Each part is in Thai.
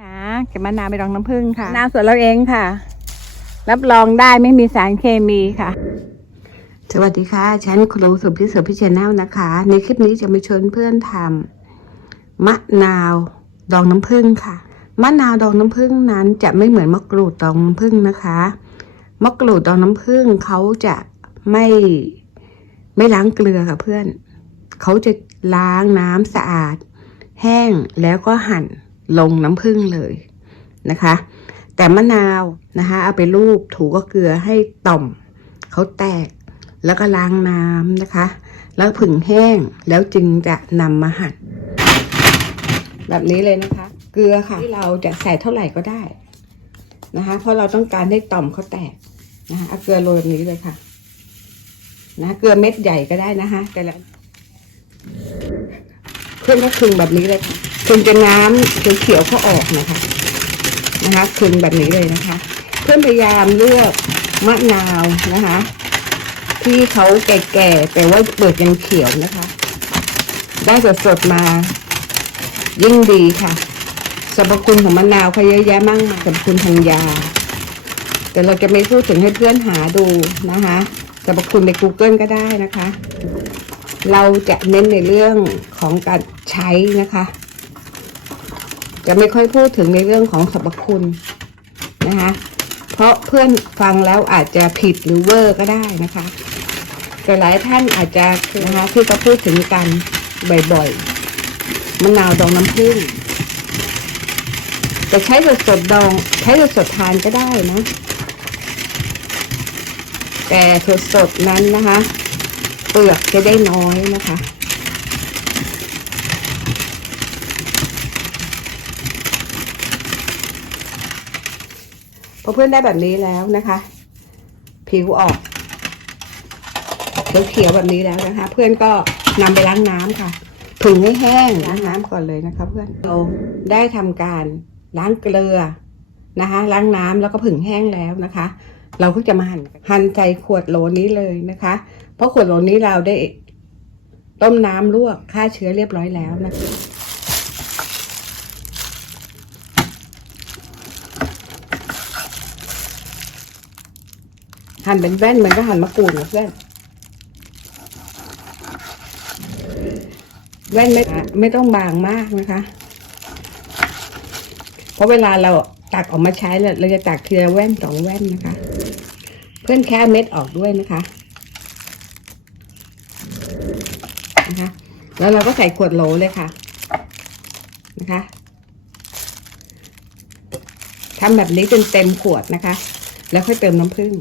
นะเก็บมะนาวไปรองน้ำผึ้งค่ะมะนาวสวนเราเองค่ะ รับรองได้ไม่มีสารเคมีค่ะ สวัสดีค่ะฉันครูสุพิเศษพิเชนแนลนะคะ ในคลิปนี้จะมาชวนเพื่อนทำมะนาวดองน้ำผึ้งค่ะ มะนาวดองน้ำผึ้งนั้นจะไม่เหมือนมะกรูดดองน้ำผึ้งนะคะมะกรูดดองน้ำผึ้งเขาจะไม่ไม่ล้างเกลือค่ะเพื่อน เขาจะล้างน้ำสะอาด แห้งแล้วก็หั่น ลงน้ำผึ้งเลยนะคะ แต่มะนาวนะคะเอาไปรูปถูก็เกลือให้ต่อมเขาแตกแล้วก็ล้างน้ำนะคะ แล้วผึ่งแห้งแล้วจึงจะนำมาหั่นแบบนี้เลยนะคะ เกลือค่ะที่เราจะใส่เท่าไหร่ก็ได้นะคะ เพราะเราต้องการให้ต่อมเขาแตกนะคะเอาเกลือโรยแบบนี้เลยค่ะนะเกลือเม็ดใหญ่ก็ได้นะคะแต่ละเพื่อนก็คึงแบบนี้เลยค่ะ คึงจนน้ำเขียวๆเขาออกนะคะ นะคะคึงแบบนี้เลยนะคะ เพื่อนพยายามเลือกมะนาวนะคะ ที่เขาแก่ๆแต่ว่าเปลือกยังเขียวนะคะ ได้สดๆมา ยิ่งดีค่ะสรรพคุณของมะนาวเขาเยอะแยะมากมายสรรพคุณทางยา แต่เราจะไม่พูดถึงให้เพื่อนหาดูนะคะสรรพคุณใน Google ก็ได้นะคะ เราจะเน้นในเรื่องของการใช้นะคะ จะไม่ค่อยพูดถึงในเรื่องของสรรพคุณนะคะ เพราะเพื่อนฟังแล้วอาจจะผิดหรือเวอร์ก็ได้นะคะแต่หลายท่านอาจจะนะคะที่เขาพูดถึงกันบ่อยๆมะนาวดองน้ำผึ้งแต่ใช้สดๆดดอง ใช้สดๆทานก็ได้นะ แต่สดๆนั้นนะคะ เปลือกจะได้น้อยนะคะ พอเพื่อนได้แบบนี้แล้วนะคะ ผิวออกเขียวๆแบบนี้แล้วนะคะ เพื่อนก็นำไปล้างน้ำค่ะผึ่งให้แห้งล้างน้ำก่อนเลยนะคะ เพื่อนเราได้ทำการล้างเกลือนะคะ ล้างน้ำแล้วก็ผึ่งแห้งแล้วนะคะ เราก็จะมาหั่นหั่นใส่ขวดโหลนี้เลยนะคะ เพราะขวดโหลนี้เราได้ต้มน้ำลวกฆ่าเชื้อเรียบร้อยแล้วนะคะ หั่นเป็นแว่นเหมือนกับหั่นมะกรูดนะเพื่อนแว่นไม่ไม่ต้องบางมากนะคะ เพราะเวลาเราตักออกมาใช้เราเราจะตักทีละแว่นสองแว่นนะคะ เพื่อนแค่เม็ดออกด้วยนะคะนะคะ แล้วเราก็ใส่ขวดโหลเลยค่ะนะคะทำแบบนี้จนเต็มขวดนะคะ แล้วค่อยเติมน้ำผึ้ง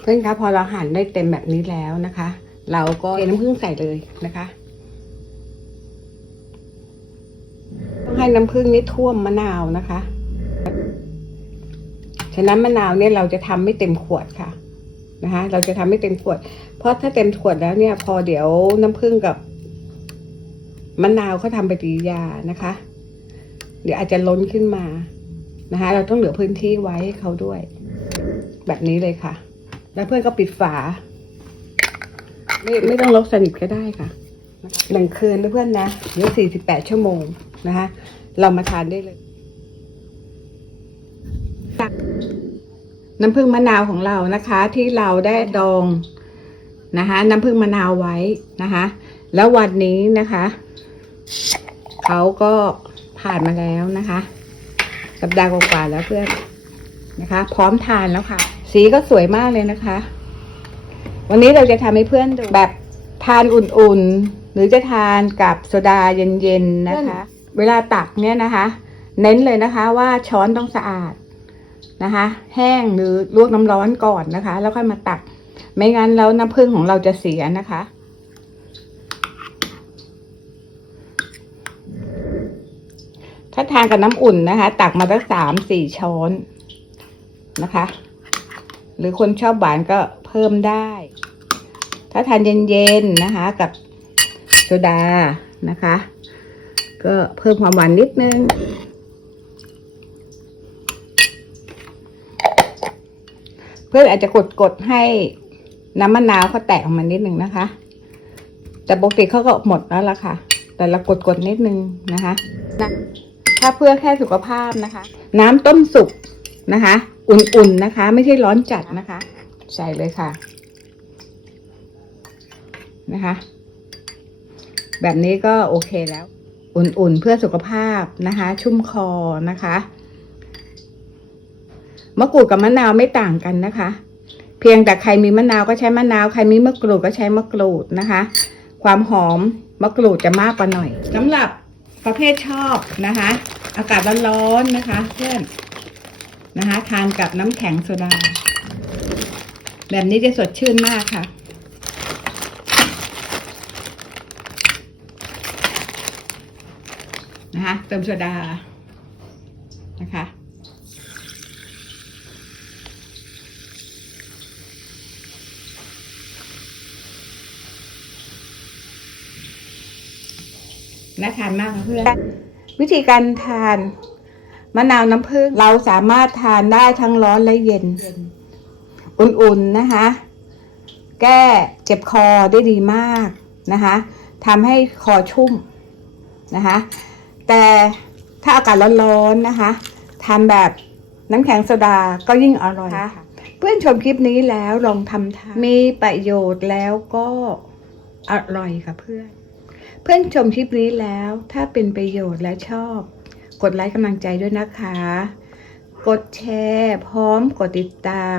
เพื่อนคะพอเราหั่นได้เต็มแบบนี้แล้วนะคะ เราก็เทน้ำผึ้งใส่เลยนะคะต้องให้น้ำผึ้งนี่ท่วมมะนาวนะคะ ฉะนั้นมะนาวเนี่ยเราจะทำไม่เต็มขวดค่ะนะคะ เราจะทำไม่เต็มขวด เพราะถ้าเต็มขวดแล้วเนี่ย พอเดี๋ยวน้ำผึ้งกับมะนาวเขาทำปฏิกิริยานะคะ เดี๋ยวอาจจะล้นขึ้นมานะคะ เราต้องเหลือพื้นที่ไว้ให้เขาด้วย แบบนี้เลยค่ะ แล้วเพื่อนก็ปิดฝา ไม่ไม่ต้องลบสนิทก็ได้ค่ะหนึ่งคืนนะเพื่อนนะหรือสี่สิบแปดชั่วโมงนะคะเรามาทานได้เลยตักน้ำผึ้งมะนาวของเรานะคะ ที่เราได้ดองนะคะน้ำผึ้งมะนาวไว้นะคะ แล้ววันนี้นะคะเขาก็ผ่านมาแล้วนะคะ สัปดาห์กว่าๆแล้วเพื่อนนะคะ พร้อมทานแล้วค่ะ สีก็สวยมากเลยนะคะ วันนี้เราจะทำให้เพื่อนดูแบบทานอุ่นๆ หรือจะทานกับโซดาเย็นๆนะคะ เวลาตักเนี่ยนะคะ เน้นเลยนะคะว่าช้อนต้องสะอาดนะคะ แห้งหรือลวกน้ำร้อนก่อนนะคะ แล้วค่อยมาตัก ไม่งั้นแล้วน้ำผึ้งของเราจะเสียนะคะถ้าทานกับน้ำอุ่นนะคะ ตักมาสักสามสี่ช้อนนะคะ หรือคนชอบหวานก็เพิ่มได้ ถ้าทานเย็นๆนะคะ กับโซดานะคะ ก็เพิ่มความหวานนิดนึงเพื่อนอาจจะกดๆให้น้ำมะนาวเขาแตกออกมานิดนึงนะคะ แต่ปกติเขาก็หมดแล้วล่ะค่ะ แต่ละกดกดๆนิดนึงนะคะ ถ้าเพื่อแค่สุขภาพนะคะ น้ำต้มสุก นะคะ อุ่นๆนะคะ ไม่ใช่ร้อนจัดนะคะ ใส่เลยค่ะ นะคะ แบบนี้ก็โอเคแล้ว อุ่นๆเพื่อสุขภาพนะคะ ชุ่มคอนะคะมะกรูดกับมะนาวไม่ต่างกันนะคะ เพียงแต่ใครมีมะนาวก็ใช้มะนาวใครมีมะกรูดก็ใช้มะกรูดนะคะ ความหอมมะกรูดจะมากกว่าหน่อยสำหรับประเภทชอบนะคะ อากาศร้อนๆนะคะ เพื่อน นะคะ ทานกับน้ำแข็งโซดา แบบนี้จะสดชื่นมากค่ะ นะคะ เติมโซดา นะคะน่าทานมากค่ะเพื่อน วิธีการทาน มะนาวน้ำผึ้งเราสามารถทานได้ทั้งร้อนและเย็น อุ่นๆนะคะ แก้เจ็บคอได้ดีมากนะคะทำให้คอชุ่มนะคะ แต่ถ้าอากาศร้อนๆนะคะทำแบบน้ำแข็งโซดาก็ยิ่งอร่อยค่ะเพื่อนชมคลิปนี้แล้วลองทำทานมีประโยชน์แล้วก็อร่อยค่ะเพื่อน เพื่อนชมคลิปนี้แล้วถ้าเป็นประโยชน์และชอบ กดไลค์กำลังใจด้วยนะคะ กดแชร์พร้อมกดติดตาม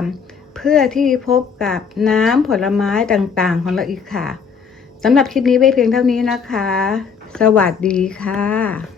เพื่อที่พบกับน้ำผลไม้ต่างๆ ของเราอีกค่ะสำหรับคลิปนี้ไว้เพียงเท่านี้นะคะ สวัสดีค่ะ